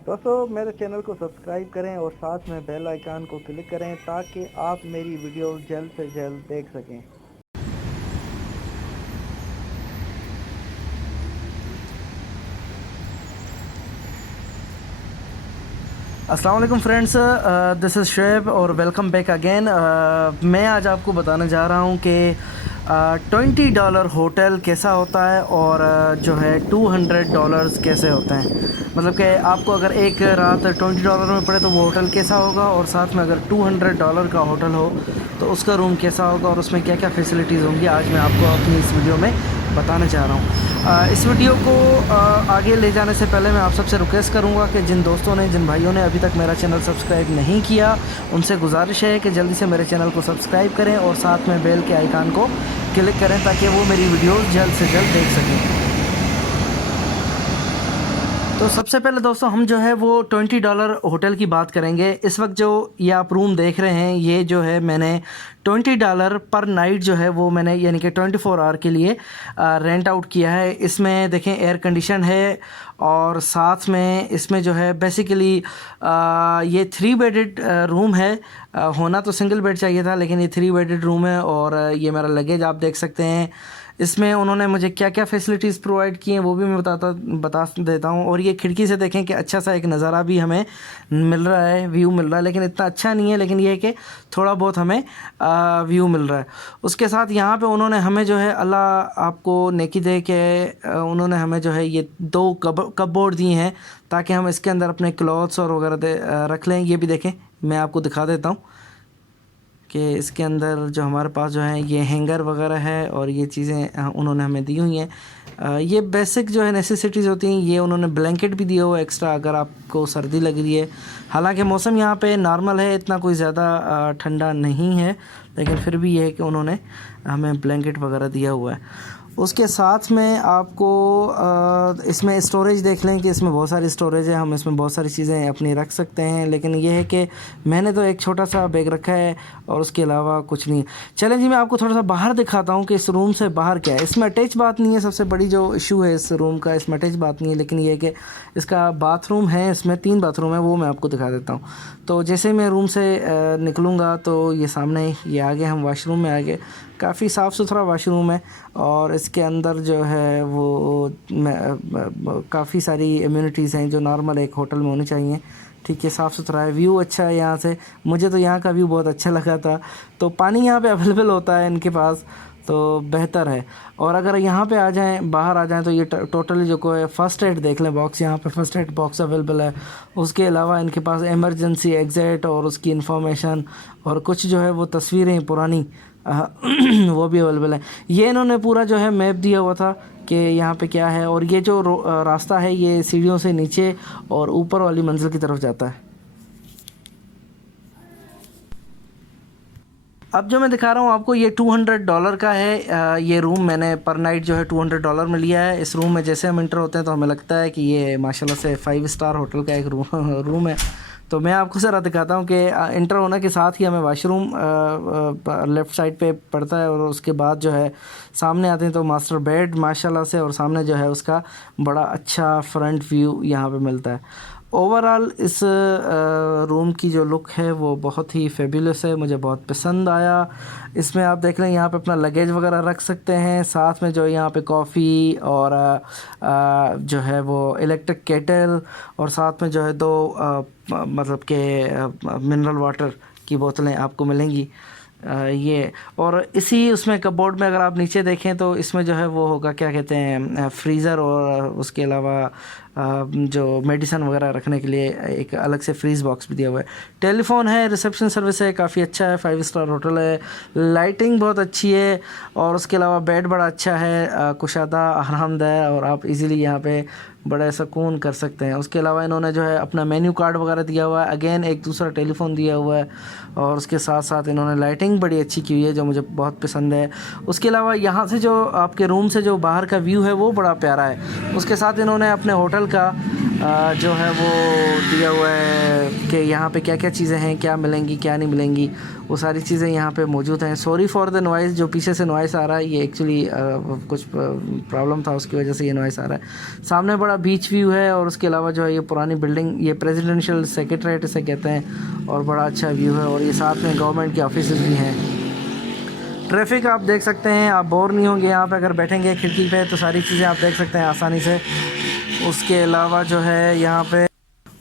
दोस्तों मेरे चैनल को सब्सक्राइब करें और साथ में बेल आइकन को क्लिक करें ताकि आप मेरी वीडियो जल्द से जल्द देख सकें। अस्सलाम वालेकुम फ्रेंड्स, दिस इज़ शुएब और वेलकम बैक अगेन। मैं आज आपको बताने जा रहा हूँ कि $20 होटल कैसा होता है और जो है $200 कैसे होते हैं। मतलब कि आपको अगर एक रात $20 में पड़े तो वो होटल कैसा होगा, और साथ में अगर $200 का होटल हो तो उसका रूम कैसा होगा और उसमें क्या क्या फैसिलिटीज़ होंगी, आज मैं आपको अपनी इस वीडियो में बताने जा रहा हूँ। इस वीडियो को आगे ले जाने से पहले मैं आप सबसे रिक्वेस्ट करूंगा कि जिन दोस्तों ने, जिन भाइयों ने अभी तक मेरा चैनल सब्सक्राइब नहीं किया, उनसे गुजारिश है कि जल्दी से मेरे चैनल को सब्सक्राइब करें और साथ में बेल के आइकन को क्लिक करें ताकि वो मेरी वीडियो जल्द से जल्द देख सकें। तो सबसे पहले दोस्तों हम जो है वो $20 होटल की बात करेंगे। इस वक्त जो ये आप रूम देख रहे हैं, ये जो है मैंने $20 पर नाइट जो है वो मैंने यानी कि 24 आवर के लिए रेंट आउट किया है। इसमें देखें एयर कंडीशन है और साथ में इसमें जो है बेसिकली ये 3 बेडेड रूम है। होना तो सिंगल बेड चाहिए था, लेकिन ये 3 बेडेड रूम है। और ये मेरा लगेज आप देख सकते हैं। इसमें उन्होंने मुझे क्या क्या फ़ैसिलिटीज़ प्रोवाइड की हैं वो भी मैं बता देता हूँ। और ये खिड़की से देखें कि अच्छा सा एक नज़ारा भी हमें मिल रहा है, व्यू मिल रहा है, लेकिन इतना अच्छा नहीं है, लेकिन ये है कि थोड़ा बहुत हमें व्यू मिल रहा है। उसके साथ यहाँ पे उन्होंने हमें जो है, अल्लाह आपको नेकी दे के, उन्होंने हमें जो है ये 2 कपबोर्ड दिए हैं ताकि हम इसके अंदर अपने क्लॉथ्स और वगैरह रख लें। ये भी देखें, मैं आपको दिखा देता हूँ कि इसके अंदर जो हमारे पास जो है ये हैंगर वगैरह है और ये चीज़ें उन्होंने हमें दी हुई हैं। ये बेसिक जो है नेसेसिटीज़ होती हैं। ये उन्होंने ब्लैंकेट भी दिया हुआ है एक्स्ट्रा अगर आपको सर्दी लग रही है। हालांकि मौसम यहाँ पे नॉर्मल है, इतना कोई ज़्यादा ठंडा नहीं है, लेकिन फिर भी ये है कि उन्होंने हमें ब्लैंकेट वगैरह दिया हुआ है। उसके साथ में आपको इसमें स्टोरेज देख लें कि इसमें बहुत सारी स्टोरेज है, हम इसमें बहुत सारी चीज़ें अपनी रख सकते हैं। लेकिन ये है कि मैंने तो एक छोटा सा बैग रखा है और उसके अलावा कुछ नहीं। चलें जी, मैं आपको थोड़ा सा बाहर दिखाता हूँ कि इस रूम से बाहर क्या है। इसमें अटैच बात नहीं है, सबसे बड़ी जो इशू है इस रूम का, इसमें अटैच बात नहीं है, लेकिन ये है कि इसका बाथरूम है, इसमें 3 बाथरूम है, वो मैं आपको दिखा देता हूँ। तो जैसे मैं रूम से निकलूँगा तो ये सामने ये आगे हम वाशरूम में आ गए। काफ़ी साफ़ सुथरा वाशरूम है और इसके अंदर जो है वो काफ़ी सारी इम्यूनिटीज़ हैं जो नॉर्मल एक होटल में होनी चाहिए। ठीक है, साफ़ सुथरा है, व्यू अच्छा है यहाँ से। मुझे तो यहाँ का व्यू बहुत अच्छा लगा था। तो पानी यहाँ पे अवेलेबल होता है इनके पास, तो बेहतर है। और अगर यहाँ पे आ जाएं, बाहर आ जाएं, तो ये टोटली जो को है फ़र्स्ट एड देख लें बॉक्स, यहाँ पे फ़र्स्ट एड बॉक्स अवेलेबल है। उसके अलावा इनके पास इमरजेंसी एग्ज़िट और उसकी इन्फॉर्मेशन और कुछ जो है वो तस्वीरें पुरानी वो भी अवेलेबल है। ये इन्होंने पूरा जो है मैप दिया हुआ था कि यहाँ पे क्या है। और ये जो रास्ता है ये सीढ़ियों से नीचे और ऊपर वाली मंजिल की तरफ जाता है। अब जो मैं दिखा रहा हूँ आपको, ये $200 का है। ये रूम मैंने पर नाइट जो है $200 में लिया है। इस रूम में जैसे हम इंटर होते हैं तो हमें लगता है कि ये माशाल्लाह से 5 स्टार होटल का एक रूम है। तो मैं आपको ज़रा दिखाता हूँ कि इंटर होने के साथ ही हमें वाशरूम लेफ़्ट साइड पे पड़ता है और उसके बाद जो है सामने आते हैं तो मास्टर बेड माशाल्लाह से, और सामने जो है उसका बड़ा अच्छा फ्रंट व्यू यहाँ पे मिलता है। ओवरऑल इस रूम की जो लुक है वो बहुत ही फेबुलस है, मुझे बहुत पसंद आया। इसमें आप देख लें यहाँ पे अपना लगेज वगैरह रख सकते हैं। साथ में जो यहाँ पे कॉफ़ी और जो है वो इलेक्ट्रिक केटल और साथ में जो है 2 मतलब के मिनरल वाटर की बोतलें आपको मिलेंगी। ये और इसी उसमें कपबोर्ड में अगर आप नीचे देखें तो इसमें जो है वो होगा, क्या कहते हैं, फ्रीज़र और उसके अलावा जो मेडिसन वगैरह रखने के लिए एक अलग से फ्रीज़ बॉक्स भी दिया हुआ है। टेलीफोन है, रिसेप्शन सर्विस है, काफ़ी अच्छा है, 5 स्टार होटल है, लाइटिंग बहुत अच्छी है और उसके अलावा बेड बड़ा अच्छा है, कुशादा आरामदायक, और आप इजीली यहाँ पे बड़े सुकून कर सकते हैं। उसके अलावा इन्होंने जो है अपना मेन्यू कार्ड वगैरह दिया हुआ है, अगेन एक दूसरा टेलीफोन दिया हुआ है और उसके साथ साथ इन्होंने लाइटिंग बड़ी अच्छी की हुई है जो मुझे बहुत पसंद है। उसके अलावा यहाँ से जो आपके रूम से जो बाहर का व्यू है वो बड़ा प्यारा है। उसके साथ इन्होंने अपने होटल का जो है वो दिया हुआ है कि यहाँ पे क्या क्या चीज़ें हैं, क्या मिलेंगी क्या नहीं मिलेंगी, वो सारी चीज़ें यहाँ पे मौजूद हैं। सॉरी फॉर द नॉइज़, जो पीछे से नॉइज़ आ रहा है ये एक्चुअली कुछ प्रॉब्लम था, उसकी वजह से ये नॉइज़ आ रहा है। सामने बड़ा बीच व्यू है और उसके अलावा जो है ये पुरानी बिल्डिंग, ये प्रेसिडेंशियल सेक्रेटरीट इसे कहते हैं, और बड़ा अच्छा व्यू है। और ये साथ में गवर्नमेंट के ऑफिस भी हैं। ट्रैफिक आप देख सकते हैं, आप बोर नहीं होंगे यहाँ पे अगर बैठेंगे खिड़की पे, तो सारी चीज़ें आप देख सकते हैं आसानी से। उसके अलावा जो है यहाँ पे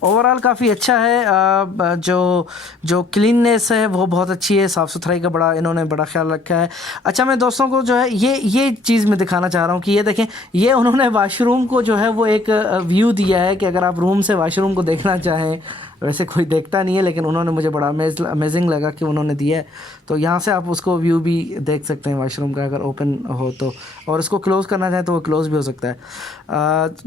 ओवरऑल काफ़ी अच्छा है। जो क्लीननेस है वो बहुत अच्छी है, साफ़ सुथराई का बड़ा इन्होंने बड़ा ख्याल रखा है। अच्छा, मैं दोस्तों को जो है ये चीज़ मैं दिखाना चाह रहा हूँ कि ये देखें, ये उन्होंने वाशरूम को जो है वो एक व्यू दिया है कि अगर आप रूम से वाशरूम को देखना चाहें, वैसे कोई देखता नहीं है लेकिन उन्होंने, मुझे बड़ा अमेजिंग लगा कि उन्होंने दिया है। तो यहाँ से आप उसको व्यू भी देख सकते हैं वाशरूम का, अगर ओपन हो तो। और इसको क्लोज़ करना चाहें तो वो क्लोज़ भी हो सकता है।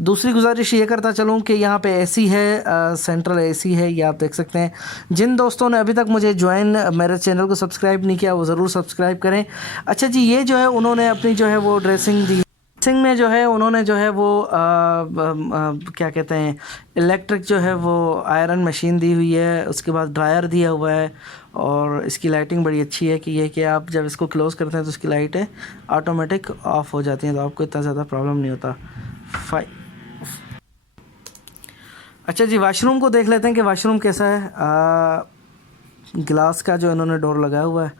दूसरी गुजारिश ये करता चलूँ कि यहाँ पे एसी है, सेंट्रल एसी है, ये आप देख सकते हैं। जिन दोस्तों ने अभी तक मुझे ज्वाइन, मेरे चैनल को सब्सक्राइब नहीं किया, वो ज़रूर सब्सक्राइब करें। अच्छा जी, ये जो है उन्होंने अपनी जो है वो ड्रेसिंग दी, ड्रेसिंग में जो है उन्होंने जो है वो क्या कहते हैं, इलेक्ट्रिक जो है वो आयरन मशीन दी हुई है, उसके बाद ड्रायर दिया हुआ है। और इसकी लाइटिंग बड़ी अच्छी है कि ये कि आप जब इसको क्लोज़ करते हैं तो इसकी लाइटें ऑटोमेटिक ऑफ हो जाती हैं, तो आपको इतना ज़्यादा प्रॉब्लम नहीं होता। अच्छा जी, वाशरूम को देख लेते हैं कि वाशरूम कैसा है। ग्लास का जो इन्होंने डोर लगाया हुआ है,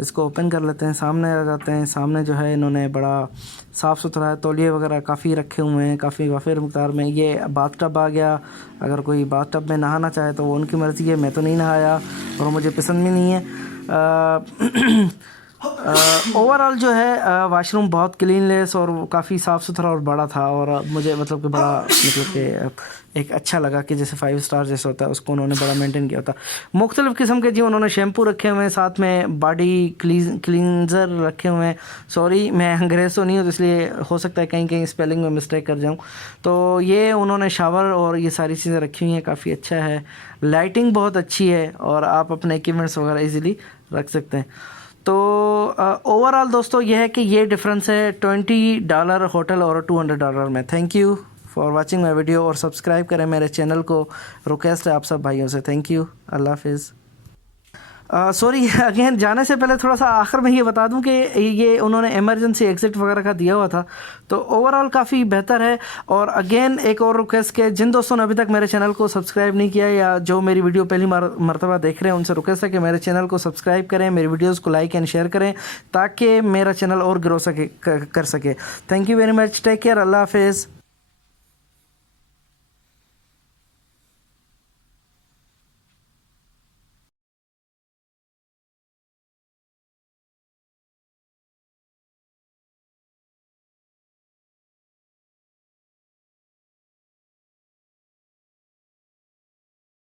इसको ओपन कर लेते हैं, सामने आ जाते हैं। सामने जो है इन्होंने बड़ा साफ़ सुथरा है, तौलिए वगैरह काफ़ी रखे हुए हैं, काफ़ी वाफिर मकदार में। ये बाथटब आ गया, अगर कोई बाथटब में नहाना चाहे तो वो उनकी मर्ज़ी है, मैं तो नहीं नहाया और मुझे पसंद भी नहीं है। ओवरऑल जो है वाशरूम बहुत क्लीननेस और काफ़ी साफ़ सुथरा और बड़ा था, और मुझे मतलब कि बड़ा मतलब कि एक अच्छा लगा कि जैसे 5 स्टार जैसा होता है उसको उन्होंने बड़ा मेंटेन किया था। मुख्तलिफ़ किस्म के जी उन्होंने शैम्पू रखे हुए हैं, साथ में बॉडी क्लींजर रखे हुए हैं। सॉरी, मैं अंग्रेज़ तो नहीं हूँ तो इसलिए हो सकता है कहीं कहीं स्पेलिंग में मिस्टेक कर जाऊँ। तो ये उन्होंने शावर और ये सारी चीज़ें रखी हुई हैं, काफ़ी अच्छा है। लाइटिंग बहुत अच्छी है और आप अपने इक्विपमेंट्स वगैरह ईज़िली रख सकते हैं। तो ओवरऑल दोस्तों ये है कि ये डिफरेंस है $20 होटल और $200 में। Thank you for watching my video, और सब्सक्राइब करें मेरे चैनल को, रिक्वेस्ट है आप सब भाइयों से। थैंक यू, अल्लाह हाफिज़। सॉरी अगेन, जाने से पहले थोड़ा सा आखिर में ये बता दूं कि ये उन्होंने इमरजेंसी एग्ज़िट वगैरह का दिया हुआ था, तो ओवरऑल काफ़ी बेहतर है। और अगेन एक और रिक्वेस्ट के जिन दोस्तों ने अभी तक मेरे चैनल को सब्सक्राइब नहीं किया या जो मेरी वीडियो पहली मरतबा देख रहे हैं, उनसे रिक्वेस्ट है कि मेरे चैनल को सब्सक्राइब करें, मेरी वीडियोज़ को लाइक एंड शेयर करें ताकि मेरा चैनल और ग्रो कर सके। Thank you very much, take care, अल्लाह हाफिज़।